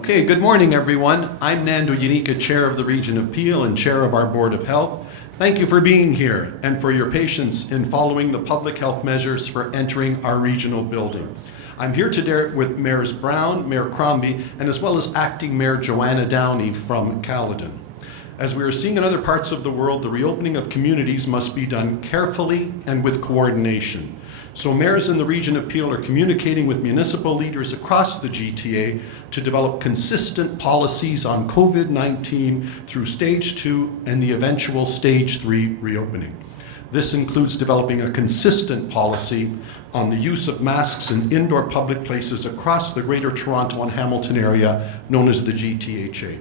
Okay, good morning, everyone. I'm Nando Yanika, Chair of the Region of Peel and Chair of our Board of Health. Thank you for being here and for your patience in following the public health measures for entering our regional building. I'm here today with Mayors Brown, Mayor Crombie, and as well as Acting Mayor Joanna Downey from Caledon. As we are seeing in other parts of the world, the reopening of communities must be done carefully and with coordination. So mayors in the Region of Peel are communicating with municipal leaders across the GTA to develop consistent policies on COVID-19 through Stage 2 and the eventual Stage 3 reopening. This includes developing a consistent policy on the use of masks in indoor public places across the Greater Toronto and Hamilton area known as the GTHA.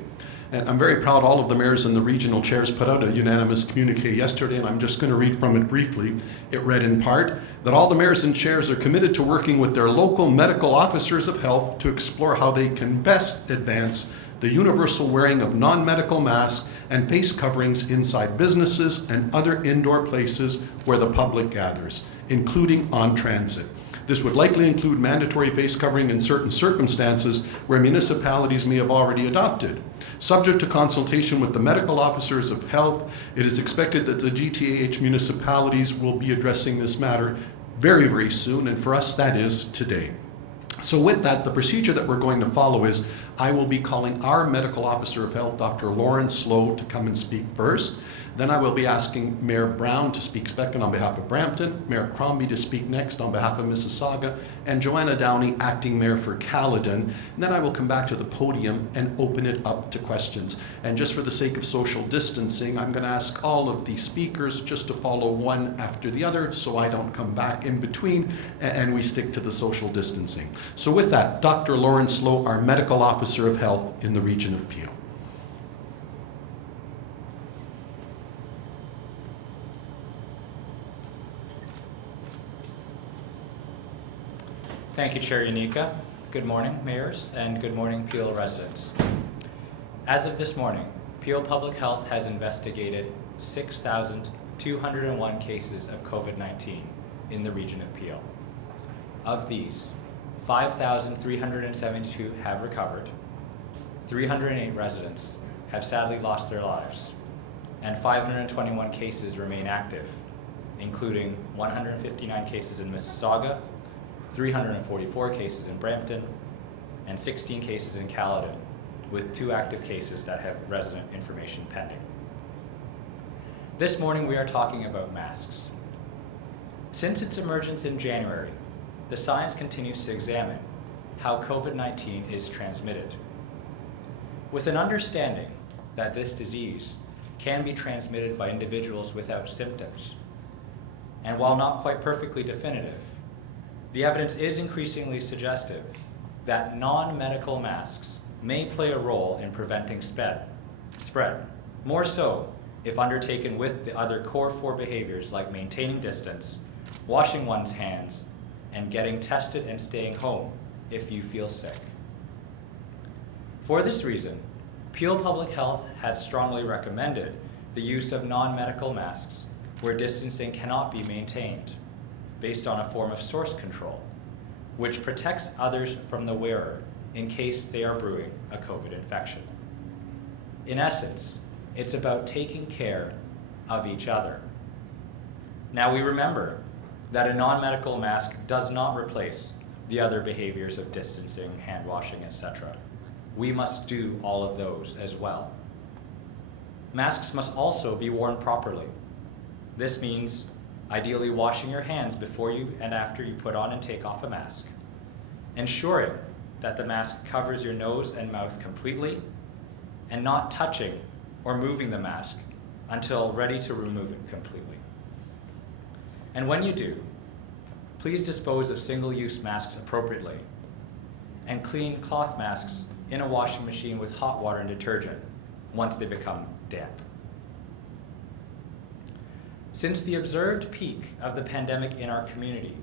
And I'm very proud all of the mayors and the regional chairs put out a unanimous communique yesterday, and I'm just going to read from it briefly. It read in part that all the mayors and chairs are committed to working with their local medical officers of health to explore how they can best advance the universal wearing of non-medical masks and face coverings inside businesses and other indoor places where the public gathers, including on transit. This would likely include mandatory face covering in certain circumstances where municipalities may have already adopted. Subject to consultation with the medical officers of health, it is expected that the GTAH municipalities will be addressing this matter very, very soon, and for us that is today. So with that, the procedure that we're going to follow is I will be calling our medical officer of health, Dr. Lauren Slow, to come and speak first. Then I will be asking Mayor Brown to speak second on behalf of Brampton, Mayor Crombie to speak next on behalf of Mississauga, and Joanna Downey, Acting Mayor for Caledon. And then I will come back to the podium and open it up to questions. And just for the sake of social distancing, I'm going to ask all of the speakers just to follow one after the other so I don't come back in between and we stick to the social distancing. So with that, Dr. Lauren Slow, our Medical Officer of Health in the Region of Peel. Thank you, Chair Yanika. Good morning, mayors, and good morning, Peel residents. As of this morning, Peel Public Health has investigated 6,201 cases of COVID-19 in the Region of Peel. Of these, 5,372 have recovered, 308 residents have sadly lost their lives, and 521 cases remain active, including 159 cases in Mississauga, 344 cases in Brampton, and 16 cases in Caledon, with 2 active cases that have resident information pending. This morning we are talking about masks. Since its emergence in January, the science continues to examine how COVID-19 is transmitted. With an understanding that this disease can be transmitted by individuals without symptoms, and while not quite perfectly definitive, the evidence is increasingly suggestive that non-medical masks may play a role in preventing spread, more so if undertaken with the other core 4 behaviors like maintaining distance, washing one's hands, and getting tested and staying home if you feel sick. For this reason, Peel Public Health has strongly recommended the use of non-medical masks where distancing cannot be maintained, based on a form of source control, which protects others from the wearer in case they are brewing a COVID infection. In essence, it's about taking care of each other. Now we remember that a non-medical mask does not replace the other behaviors of distancing, hand washing, etc. We must do all of those as well. Masks must also be worn properly. This means ideally washing your hands before you and after you put on and take off a mask, ensuring that the mask covers your nose and mouth completely, and not touching or moving the mask until ready to remove it completely. And when you do, please dispose of single-use masks appropriately and clean cloth masks in a washing machine with hot water and detergent once they become damp. Since the observed peak of the pandemic in our community,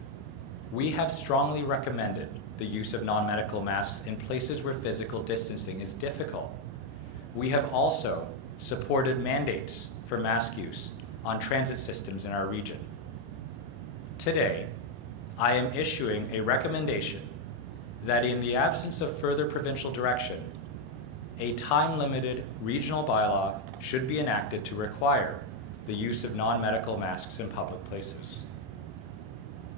we have strongly recommended the use of non-medical masks in places where physical distancing is difficult. We have also supported mandates for mask use on transit systems in our region. Today, I am issuing a recommendation that in the absence of further provincial direction, a time-limited regional bylaw should be enacted to require the use of non-medical masks in public places.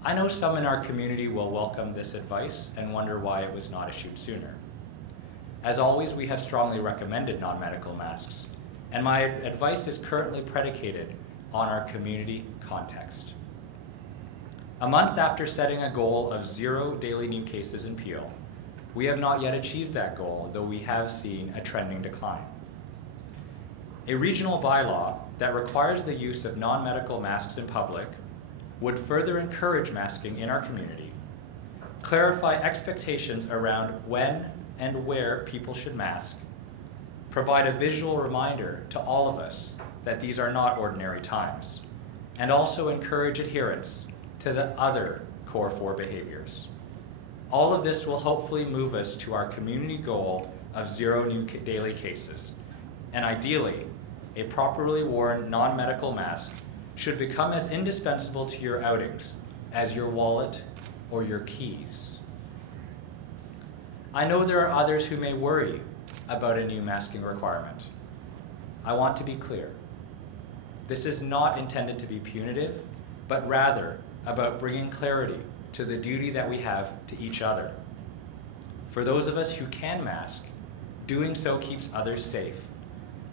I know some in our community will welcome this advice and wonder why it was not issued sooner. As always, we have strongly recommended non-medical masks, and my advice is currently predicated on our community context. A month after setting a goal of 0 daily new cases in Peel, we have not yet achieved that goal, though we have seen a trending decline. A regional bylaw that requires the use of non-medical masks in public would further encourage masking in our community, clarify expectations around when and where people should mask, provide a visual reminder to all of us that these are not ordinary times, and also encourage adherence to the other core 4 behaviors. All of this will hopefully move us to our community goal of 0 new daily cases, and ideally, a properly worn non-medical mask should become as indispensable to your outings as your wallet or your keys. I know there are others who may worry about a new masking requirement. I want to be clear. This is not intended to be punitive, but rather about bringing clarity to the duty that we have to each other. For those of us who can mask, doing so keeps others safe,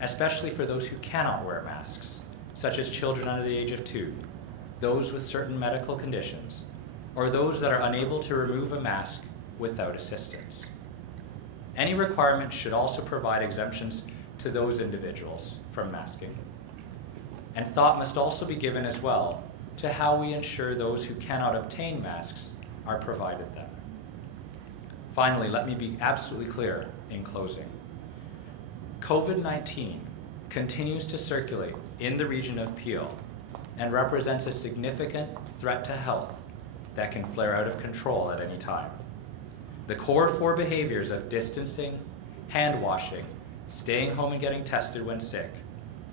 especially for those who cannot wear masks, such as children under the age of 2, those with certain medical conditions, or those that are unable to remove a mask without assistance. Any requirement should also provide exemptions to those individuals from masking. And thought must also be given as well to how we ensure those who cannot obtain masks are provided them. Finally, let me be absolutely clear in closing. COVID-19 continues to circulate in the region of Peel and represents a significant threat to health that can flare out of control at any time. The core 4 behaviors of distancing, hand washing, staying home and getting tested when sick,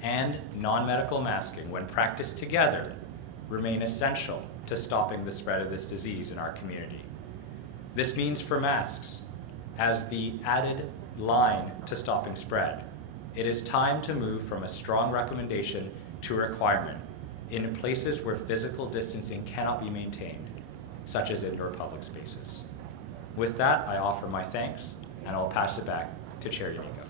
and non-medical masking when practiced together remain essential to stopping the spread of this disease in our community. This means for masks, as the added line to stopping spread, it is time to move from a strong recommendation to a requirement in places where physical distancing cannot be maintained, such as indoor public spaces. With that, I offer my thanks, and I'll pass it back to Chair Janicka.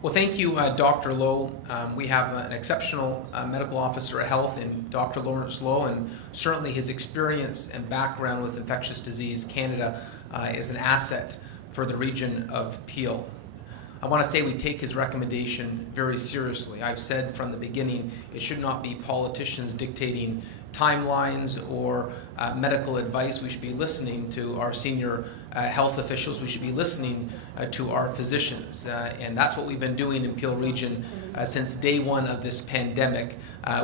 Well, thank you, Dr. Lowe. We have an exceptional medical officer of health in Dr. Lawrence Lowe, and certainly his experience and background with Infectious Disease Canada is an asset for the region of Peel. I want to say we take his recommendation very seriously. I've said from the beginning it should not be politicians dictating timelines or medical advice. We should be listening to our senior health officials. We should be listening to our physicians. And that's what we've been doing in Peel Region since day one of this pandemic,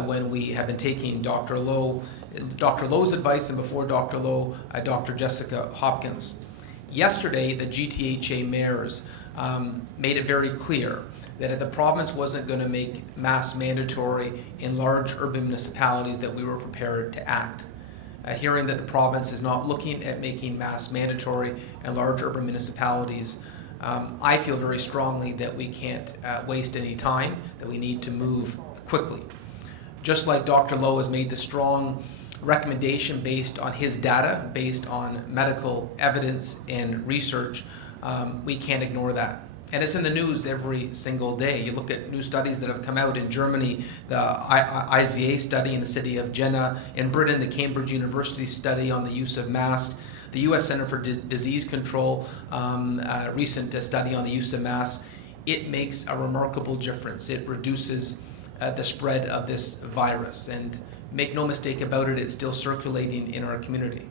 when we have been taking Dr. Lowe's advice, and before Dr. Lowe, Dr. Jessica Hopkins. Yesterday, the GTHA mayors made it very clear that if the province wasn't going to make masks mandatory in large urban municipalities, that we were prepared to act. Hearing that the province is not looking at making masks mandatory in large urban municipalities, I feel very strongly that we can't waste any time, that we need to move quickly. Just like Dr. Lowe has made the strong recommendation based on his data, based on medical evidence and research, we can't ignore that. And it's in the news every single day. You look at new studies that have come out in Germany, the IZA study in the city of Jena, in Britain, the Cambridge University study on the use of masks, the U.S. Center for Disease Control recent study on the use of masks. It makes a remarkable difference. It reduces the spread of this virus. And make no mistake about it, it's still circulating in our community.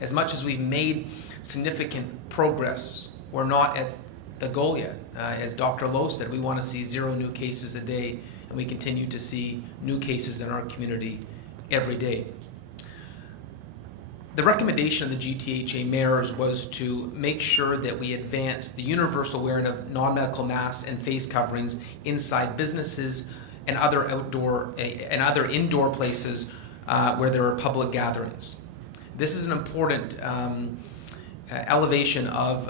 As much as we've made significant progress, we're not at the goal yet. As Dr. Lowe said, we want to see 0 new cases a day, and we continue to see new cases in our community every day. The recommendation of the GTHA mayors was to make sure that we advance the universal wearing of non-medical masks and face coverings inside businesses and other indoor places where there are public gatherings. This is an important elevation of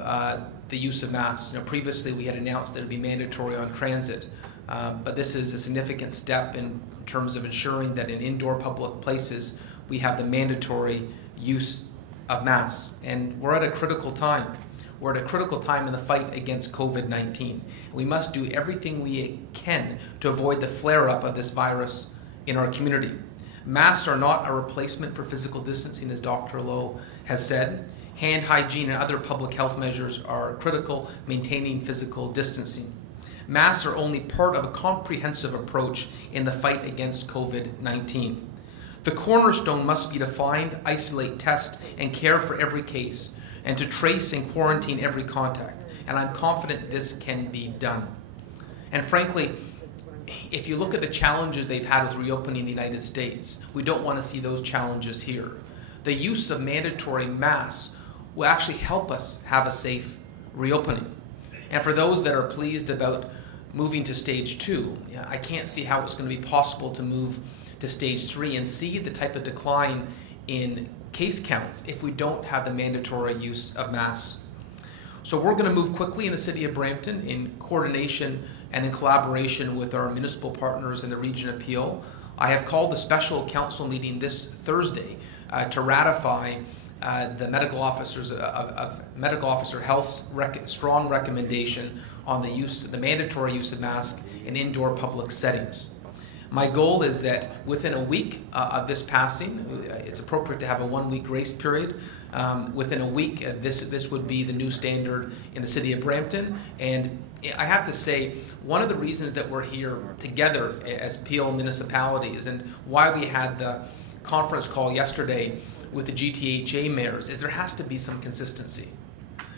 the use of masks. Previously we had announced that it would be mandatory on transit, but this is a significant step in terms of ensuring that in indoor public places we have the mandatory use of masks. And we're at a critical time. We're at a critical time in the fight against COVID-19. We must do everything we can to avoid the flare-up of this virus in our community. Masks are not a replacement for physical distancing, as Dr. Lowe has said. Hand hygiene and other public health measures are critical, maintaining physical distancing. Masks are only part of a comprehensive approach in the fight against COVID-19. The cornerstone must be to find, isolate, test, and care for every case, and to trace and quarantine every contact. And I'm confident this can be done. And frankly, if you look at the challenges they've had with reopening the United States, we don't want to see those challenges here. The use of mandatory masks will actually help us have a safe reopening. And for those that are pleased about moving to stage 2, I can't see how it's going to be possible to move to stage 3 and see the type of decline in case counts if we don't have the mandatory use of masks. So we're going to move quickly in the city of Brampton in coordination and in collaboration with our municipal partners in the Region of Peel. I have called a special council meeting this Thursday to ratify the medical officer health's strong recommendation on the mandatory use of masks in indoor public settings. My goal is that within a week of this passing, it's appropriate to have a 1-week grace period. Within a week, this would be the new standard in the city of Brampton. And I have to say, one of the reasons that we're here together as Peel municipalities and why we had the conference call yesterday with the GTHA mayors is there has to be some consistency.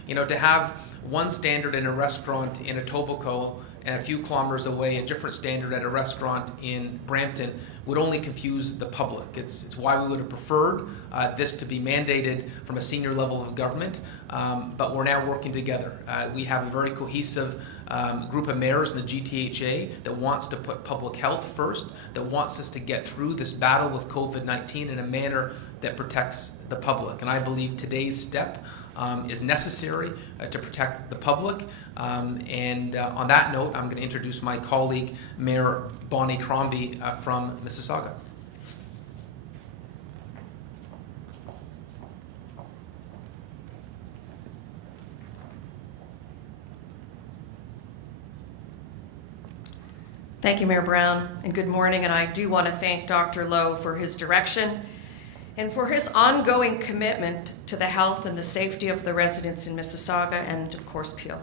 To have one standard in a restaurant in Etobicoke and a few kilometers away, a different standard at a restaurant in Brampton would only confuse the public. It's why we would have preferred this to be mandated from a senior level of government, but we're now working together. We have a very cohesive group of mayors in the GTHA that wants to put public health first, that wants us to get through this battle with COVID-19 in a manner that protects the public. And I believe today's step is necessary to protect the public. And on that note, I'm going to introduce my colleague, Mayor Bonnie Crombie from Mississauga. Thank you, Mayor Brown, and good morning. And I do want to thank Dr. Lowe for his direction and for his ongoing commitment to the health and the safety of the residents in Mississauga and, of course, Peel.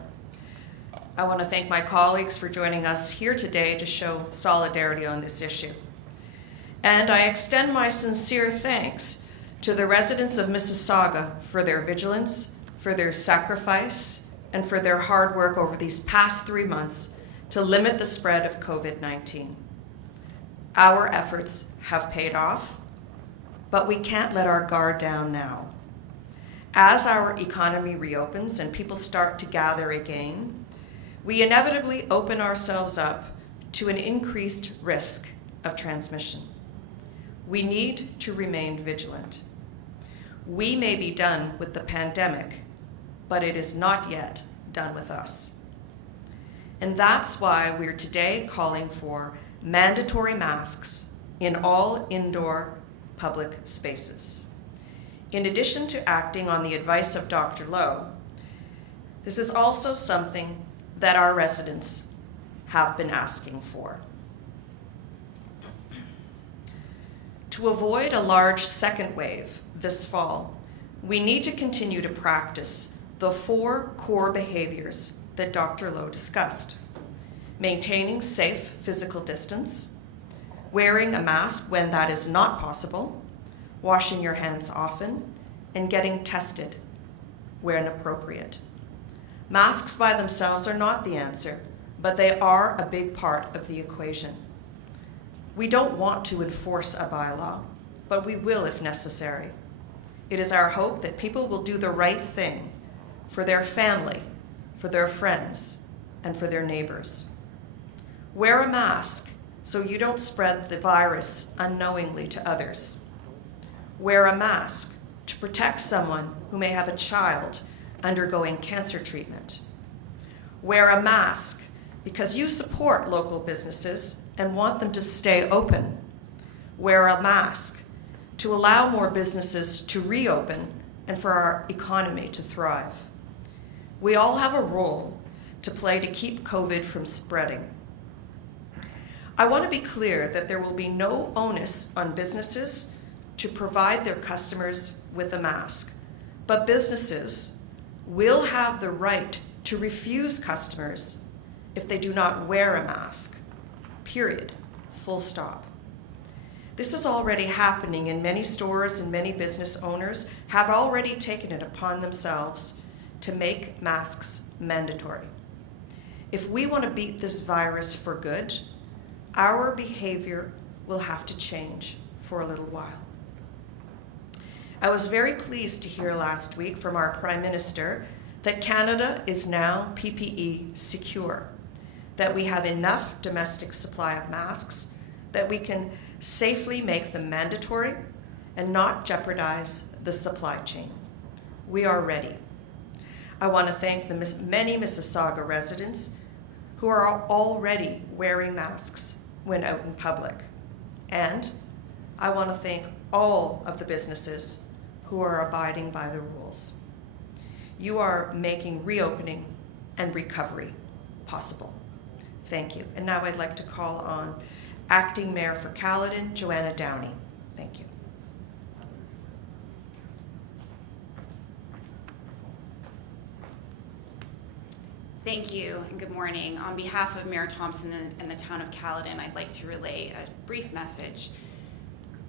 I want to thank my colleagues for joining us here today to show solidarity on this issue. And I extend my sincere thanks to the residents of Mississauga for their vigilance, for their sacrifice, and for their hard work over these past 3 months to limit the spread of COVID-19. Our efforts have paid off, but we can't let our guard down now. As our economy reopens and people start to gather again, we inevitably open ourselves up to an increased risk of transmission. We need to remain vigilant. We may be done with the pandemic, but it is not yet done with us. And that's why we're today calling for mandatory masks in all indoor public spaces. In addition to acting on the advice of Dr. Lowe, this is also something that our residents have been asking for. To avoid a large second wave this fall, we need to continue to practice the 4 core behaviors that Dr. Lowe discussed: maintaining safe physical distance, wearing a mask when that is not possible, washing your hands often, and getting tested when appropriate. Masks by themselves are not the answer, but they are a big part of the equation. We don't want to enforce a bylaw, but we will if necessary. It is our hope that people will do the right thing for their family, for their friends, and for their neighbors. Wear a mask so you don't spread the virus unknowingly to others. Wear a mask to protect someone who may have a child undergoing cancer treatment. Wear a mask because you support local businesses and want them to stay open. Wear a mask to allow more businesses to reopen and for our economy to thrive. We all have a role to play to keep COVID from spreading. I want to be clear that there will be no onus on businesses to provide their customers with a mask, but businesses will have the right to refuse customers if they do not wear a mask, period, full stop. This is already happening in many stores, and many business owners have already taken it upon themselves to make masks mandatory. If we want to beat this virus for good, our behavior will have to change for a little while. I was very pleased to hear last week from our Prime Minister that Canada is now PPE secure, that we have enough domestic supply of masks, that we can safely make them mandatory and not jeopardize the supply chain. We are ready. I want to thank the many Mississauga residents who are already wearing masks when out in public. And I want to thank all of the businesses who are abiding by the rules. You are making reopening and recovery possible. Thank you. And now I'd like to call on Acting Mayor for Caledon, Joanna Downey. Thank you. Thank you and good morning. On behalf of Mayor Thompson and the town of Caledon, I'd like to relay a brief message.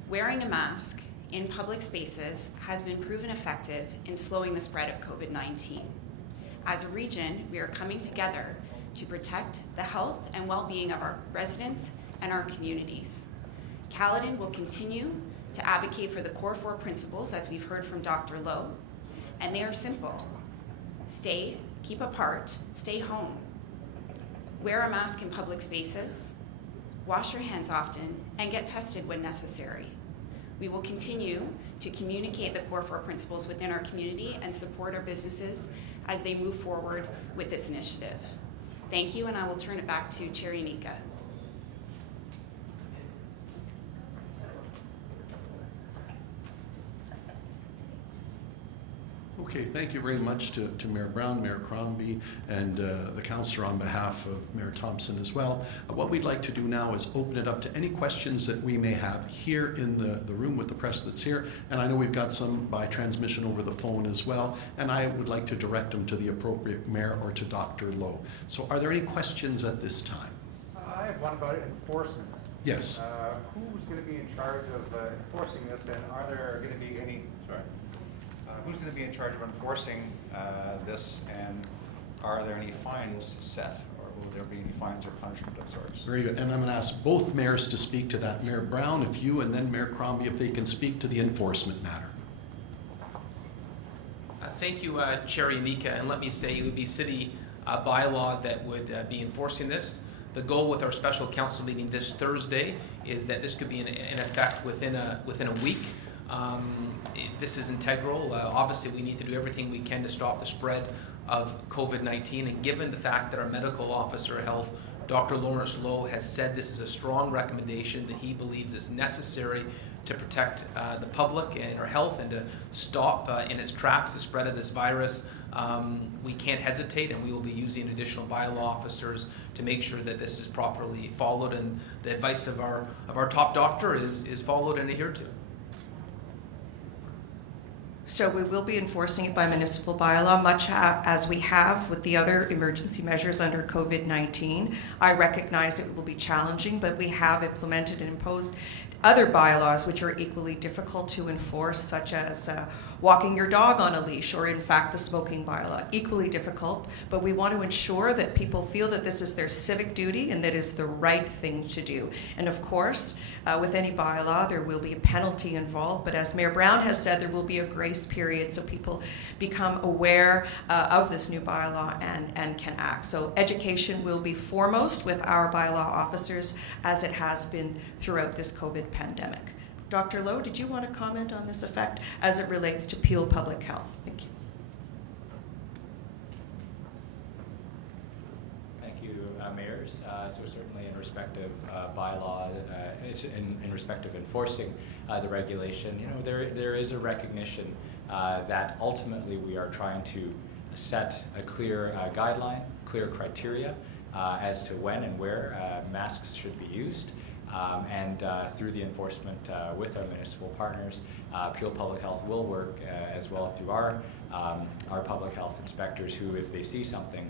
Wearing a mask in public spaces has been proven effective in slowing the spread of COVID-19. As a region, we are coming together to protect the health and well-being of our residents and our communities. Caledon will continue to advocate for the core 4 principles, as we've heard from Dr. Lowe, and they are simple. Keep apart, stay home. Wear a mask in public spaces, wash your hands often, and get tested when necessary. We will continue to communicate the core 4 principles within our community and support our businesses as they move forward with this initiative. Thank you, and I will turn it back to Chair Yanika. Okay, thank you very much to Mayor Brown, Mayor Crombie, and the councillor on behalf of Mayor Thompson as well. What we'd like to do now is open it up to any questions that we may have here in the room with the press that's here, and I know we've got some by transmission over the phone as well, and I would like to direct them to the appropriate mayor or to Dr. Lowe. So are there any questions at this time? I have one about enforcement. Yes. Who's going to be in charge of enforcing this, and are there going to be any, who's going to be in charge of enforcing this, and are there any fines set, or will there be any fines or punishment of sorts? Very good. And I'm going to ask both mayors to speak to that. Mayor Brown, if you, and then Mayor Crombie, if they can speak to the enforcement matter. Thank you, Chair Yanika, and let me say it would be city bylaw that would be enforcing this. The goal with our special council meeting this Thursday is that this could be in effect within a week. This is integral. Obviously, we need to do everything we can to stop the spread of COVID-19, and given the fact that our medical officer of health, Dr. Lawrence Lowe, has said this is a strong recommendation that he believes is necessary to protect the public and our health and to stop in its tracks the spread of this virus, we can't hesitate, and we will be using additional bylaw officers to make sure that this is properly followed and the advice of our top doctor is followed and adhered to. So we will be enforcing it by municipal bylaw, much as we have with the other emergency measures under COVID-19. I recognize it will be challenging, but we have implemented and imposed other bylaws which are equally difficult to enforce, such as walking your dog on a leash, or in fact the smoking bylaw, equally difficult, but we want to ensure that people feel that this is their civic duty and that is the right thing to do. And of course, with any bylaw, there will be a penalty involved, but as Mayor Brown has said, there will be a grace grace period so people become aware of this new bylaw and can act. So education will be foremost with our bylaw officers, as it has been throughout this COVID pandemic. Dr. Lowe, did you want to comment on this effect as it relates to Peel Public Health? Thank you. Thank you, mayors. So certainly in respect of bylaw, in respect of enforcing the regulation, there is a recognition that ultimately we are trying to set a clear guideline, clear criteria as to when and where masks should be used. And through the enforcement with our municipal partners, Peel Public Health will work as well through our public health inspectors who, if they see something,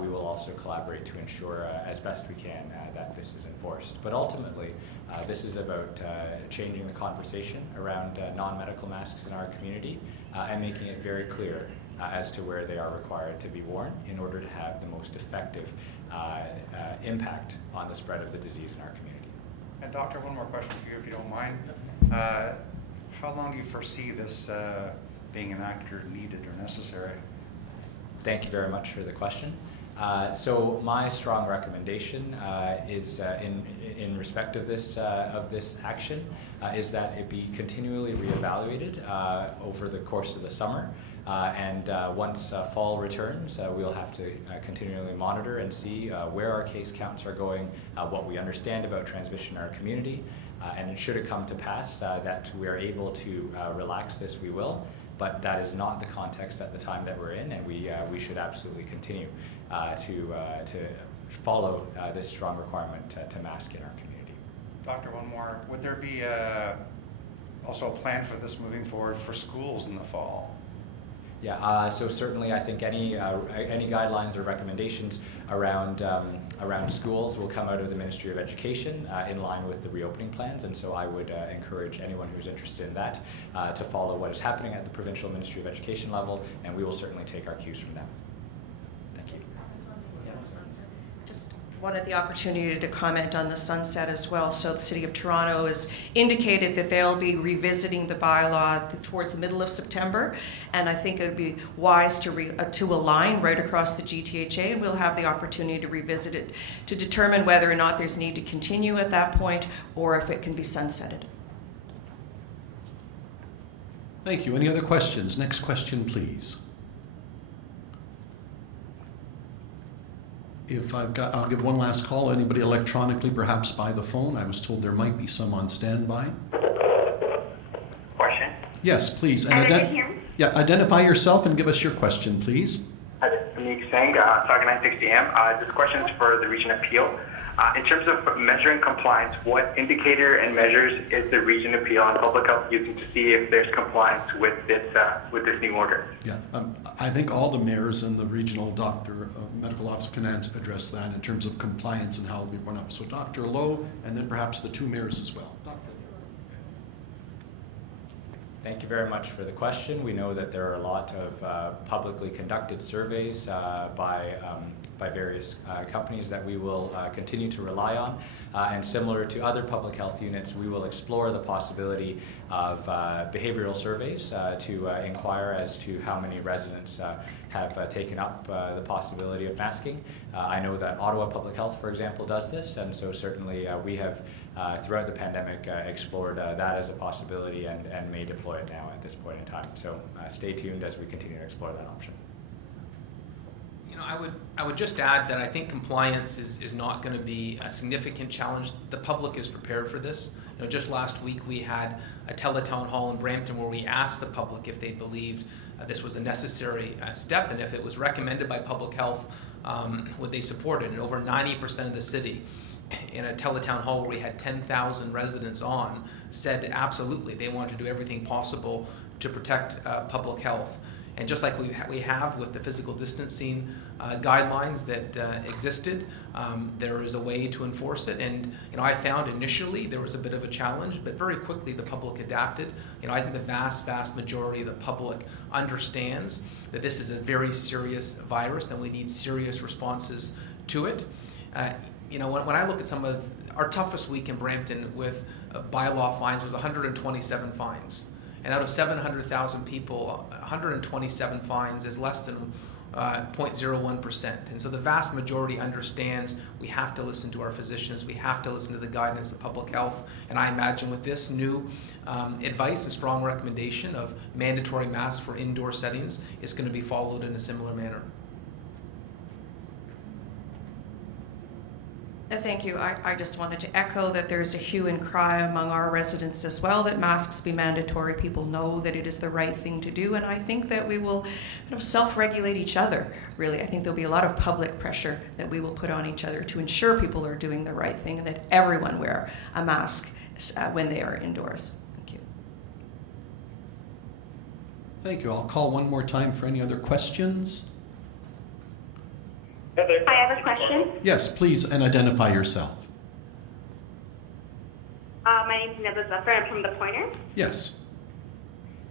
we will also collaborate to ensure as best we can that this is enforced. But ultimately, this is about changing the conversation around non-medical masks in our community and making it very clear as to where they are required to be worn in order to have the most effective impact on the spread of the disease in our community. And Doctor, one more question for you, if you don't mind. How long do you foresee this being enacted or needed or necessary? Thank you very much for the question. So my strong recommendation is in respect of this action is that it be continually reevaluated over the course of the summer. And once fall returns, we'll have to continually monitor and see where our case counts are going, what we understand about transmission in our community, and should it come to pass that we are able to relax this, we will. But that is not the context at the time that we're in, and we should absolutely continue to follow this strong requirement to mask in our community. Doctor, one more. Would there be also a plan for this moving forward for schools in the fall? Yeah, so certainly I think any guidelines or recommendations around schools will come out of the Ministry of Education in line with the reopening plans, and so I would encourage anyone who's interested in that to follow what is happening at the Provincial Ministry of Education level, and we will certainly take our cues from them. Thank you. Just wanted the opportunity to comment on the sunset as well. So the City of Toronto has indicated that they'll be revisiting the bylaw towards the middle of September, and I think it would be wise to align right across the GTHA, and we'll have the opportunity to revisit it to determine whether or not there's need to continue at that point or if it can be sunsetted. Thank you. Any other questions? Next question, please. I'll give one last call. Anybody electronically, perhaps by the phone? I was told there might be some on standby. Question? Yes, please. And identify yourself and give us your question, please. Anik Singh, Saga 960M. This question is for the Region of Peel. In terms of measuring compliance, what indicator and measures is the Region of Peel and Public Health using to see if there's compliance with this new order? Yeah, I think all the mayors and the regional medical officer can address that in terms of compliance and how it will be run up. So Dr. Lowe, and then perhaps the two mayors as well. Thank you very much for the question. We know that there are a lot of publicly conducted surveys by various companies that we will continue to rely on. And similar to other public health units, we will explore the possibility of behavioral surveys to inquire as to how many residents have taken up the possibility of masking. I know that Ottawa Public Health, for example, does this, and so certainly we have throughout the pandemic explored that as a possibility and may deploy it now at this point in time. So stay tuned as we continue to explore that option. I would just add that I think compliance is not going to be a significant challenge. The public is prepared for this. Just last week we had a teletown hall in Brampton where we asked the public if they believed this was a necessary step, and if it was recommended by public health, would they support it? And over 90% of the city, in a teletown hall where we had 10,000 residents on, said absolutely they want to do everything possible to protect public health. And just like we have with the physical distancing guidelines that existed, there is a way to enforce it. And I found initially there was a bit of a challenge, but very quickly the public adapted. I think the vast majority of the public understands that this is a very serious virus and we need serious responses to it. When I look at some of our toughest week in Brampton with bylaw fines was 127 fines. And out of 700,000 people, 127 fines is less than 0.01%. And so the vast majority understands we have to listen to our physicians, we have to listen to the guidance of public health. And I imagine with this new advice and strong recommendation of mandatory masks for indoor settings, it's going to be followed in a similar manner. Thank you. I just wanted to echo that there's a hue and cry among our residents as well that masks be mandatory. People know that it is the right thing to do, and I think that we will kind of self-regulate each other, really. I think there'll be a lot of public pressure that we will put on each other to ensure people are doing the right thing and that everyone wear a mask when they are indoors. Thank you. Thank you. I'll call one more time for any other questions. I have a question. Yes, please, and identify yourself. My name is Neba Zafar. I'm from The Pointer. Yes.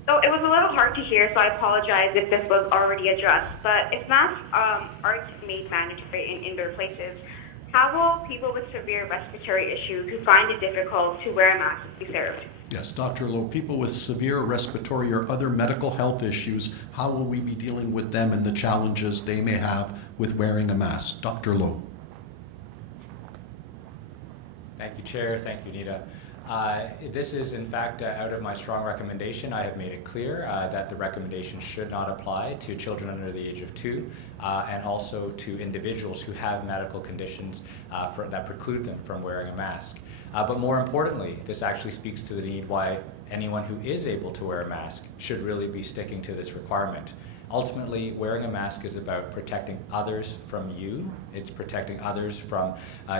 So it was a little hard to hear, so I apologize if this was already addressed. But if masks are made mandatory in indoor places, how will people with severe respiratory issues who find it difficult to wear a mask be served? Yes, Dr. Lowe, people with severe respiratory or other medical health issues, how will we be dealing with them and the challenges they may have with wearing a mask? Dr. Lowe. Thank you, Chair. Thank you, Nita. This is, in fact, out of my strong recommendation. I have made it clear that the recommendation should not apply to children under the age of 2 and also to individuals who have medical conditions that preclude them from wearing a mask. But more importantly, this actually speaks to the need why anyone who is able to wear a mask should really be sticking to this requirement. Ultimately, wearing a mask is about protecting others from you. It's protecting others from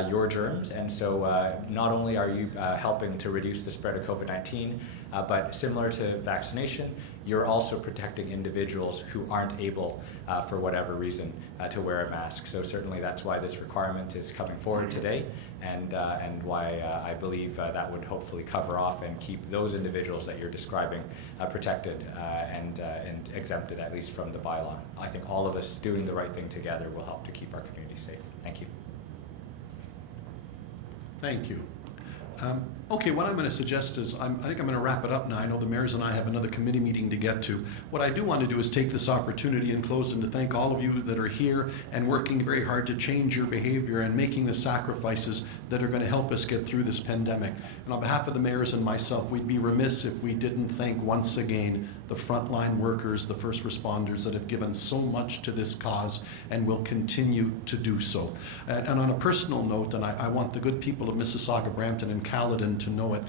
your germs. And so not only are you helping to reduce the spread of COVID-19, but similar to vaccination, you're also protecting individuals who aren't able, for whatever reason, to wear a mask. So certainly that's why this requirement is coming forward today, and why I believe that would hopefully cover off and keep those individuals that you're describing protected and exempted, at least from the bylaw. I think all of us doing the right thing together will help to keep our community safe. Thank you. Thank you. Okay, what I'm going to suggest is, I think I'm going to wrap it up now. I know the mayors and I have another committee meeting to get to. What I do want to do is take this opportunity and close and to thank all of you that are here and working very hard to change your behavior and making the sacrifices that are going to help us get through this pandemic. And on behalf of the mayors and myself, we'd be remiss if we didn't thank once again the frontline workers, the first responders that have given so much to this cause and will continue to do so. And on a personal note, and I want the good people of Mississauga, Brampton, and Caledon to know it,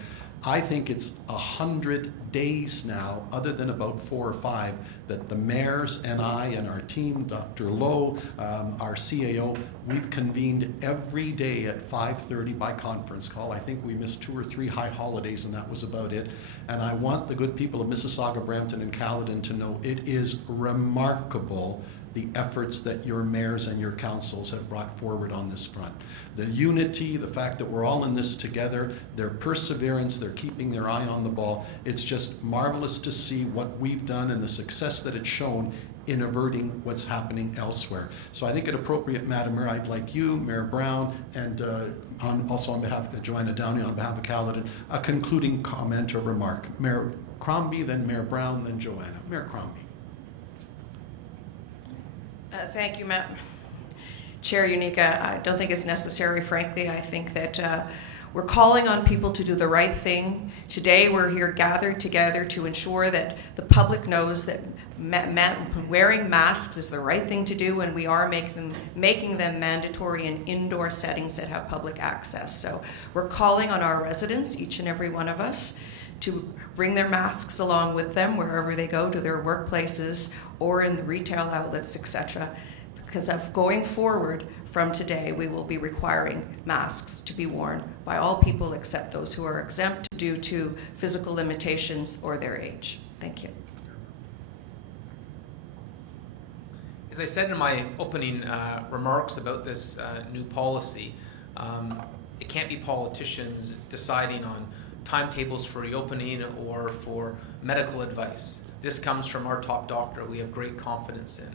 I think it's 100 days now, other than about 4 or 5, that the mayors and I and our team, Dr. Lowe, our CAO, we've convened every day at 5:30 by conference call. I think we missed 2 or 3 high holidays, and that was about it. And I want the good people of Mississauga, Brampton, and Caledon to know it is remarkable the efforts that your mayors and your councils have brought forward on this front. The unity, the fact that we're all in this together, their perseverance, they're keeping their eye on the ball. It's just marvelous to see what we've done and the success that it's shown in averting what's happening elsewhere. So I think it appropriate, Madam Mayor, I'd like you, Mayor Brown, and also on behalf of Joanna Downey, on behalf of Caledon, a concluding comment or remark. Mayor Crombie, then Mayor Brown, then Joanna. Mayor Crombie. Thank you, Chair Unica. I don't think it's necessary, frankly. I think that we're calling on people to do the right thing. Today, we're here gathered together to ensure that the public knows that wearing masks is the right thing to do, and we are making them mandatory in indoor settings that have public access. So we're calling on our residents, each and every one of us, to bring their masks along with them wherever they go, to their workplaces or in the retail outlets, etc. Because of going forward from today, we will be requiring masks to be worn by all people except those who are exempt due to physical limitations or their age. Thank you. As I said in my opening remarks about this new policy, it can't be politicians deciding on timetables for reopening or for medical advice. This comes from our top doctor we have great confidence in.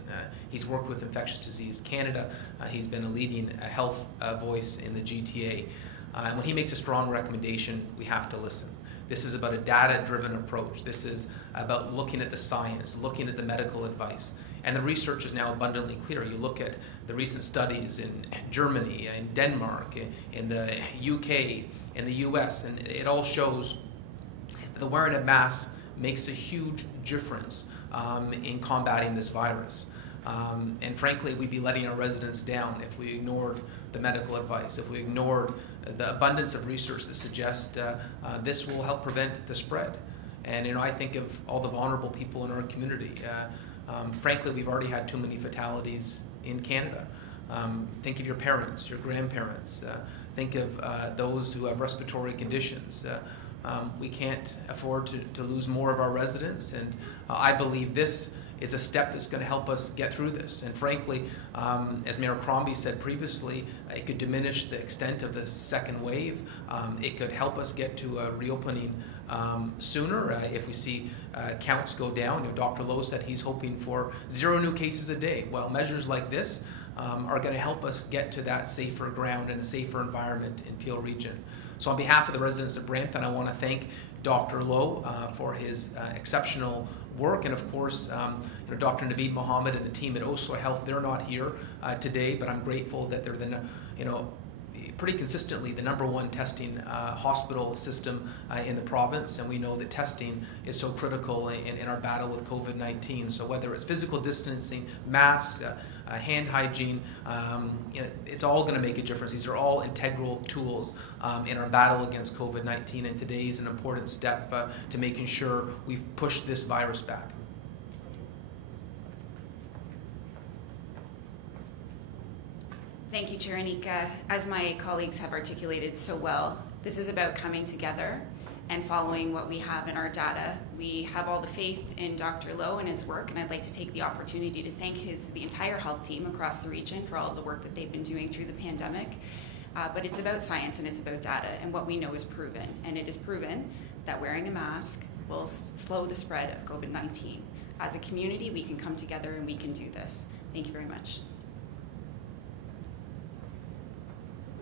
He's worked with Infectious Disease Canada. He's been a leading health voice in the GTA. And when he makes a strong recommendation, we have to listen. This is about a data-driven approach. This is about looking at the science, looking at the medical advice. And the research is now abundantly clear. You look at the recent studies in Germany, in Denmark, in the UK, in the US, and it all shows that the wearing of masks makes a huge difference in combating this virus. And frankly, we'd be letting our residents down if we ignored the medical advice, if we ignored the abundance of research that suggests this will help prevent the spread. And I think of all the vulnerable people in our community. Frankly, we've already had too many fatalities in Canada. Think of your parents, your grandparents. Think of those who have respiratory conditions. We can't afford to lose more of our residents, and I believe this is a step that's going to help us get through this. And frankly, as Mayor Crombie said previously, it could diminish the extent of the second wave. It could help us get to a reopening sooner if we see counts go down. Dr. Lowe said he's hoping for 0 new cases a day. Well, measures like this are going to help us get to that safer ground and a safer environment in Peel Region. So on behalf of the residents of Brampton, I want to thank Dr. Lowe for his exceptional work, and of course Dr. Naveed Mohammed and the team at Osler Health. They're not here today, but I'm grateful that they're pretty consistently the #1 testing hospital system in the province, and we know that testing is so critical in our battle with COVID-19. So whether it's physical distancing, masks, hand hygiene, it's all going to make a difference. These are all integral tools in our battle against COVID-19, and today is an important step to making sure we've pushed this virus back. Thank you, Chair Anika. As my colleagues have articulated so well, this is about coming together and following what we have in our data. We have all the faith in Dr. Lowe and his work, and I'd like to take the opportunity to thank the entire health team across the region for all of the work that they've been doing through the pandemic. But it's about science and it's about data, and what we know is proven. And it is proven that wearing a mask will slow the spread of COVID-19. As a community, we can come together and we can do this. Thank you very much.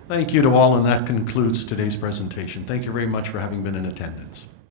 Thank you to all, and that concludes today's presentation. Thank you very much for having been in attendance.